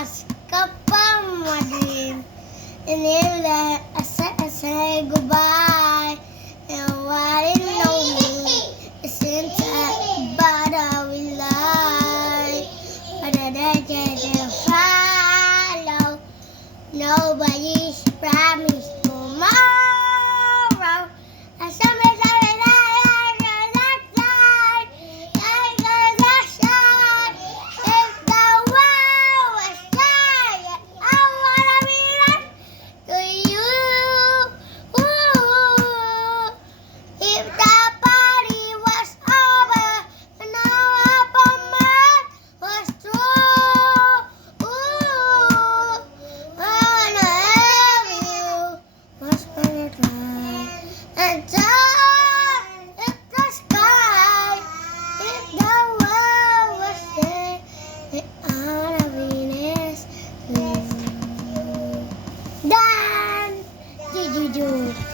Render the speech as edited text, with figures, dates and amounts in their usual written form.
oras ka pa madilim. And if that I say goodbye, and what it know me isn't that but I will lie. But I didn't follow. Nobody's promised tomorrow. And somebody said that side, that side. If the world was giant, I wanna be like to you. If the party was over and our promise was true, I love you was gonna try and turn if the sky, if the world was there, the happiness. Dan, juju.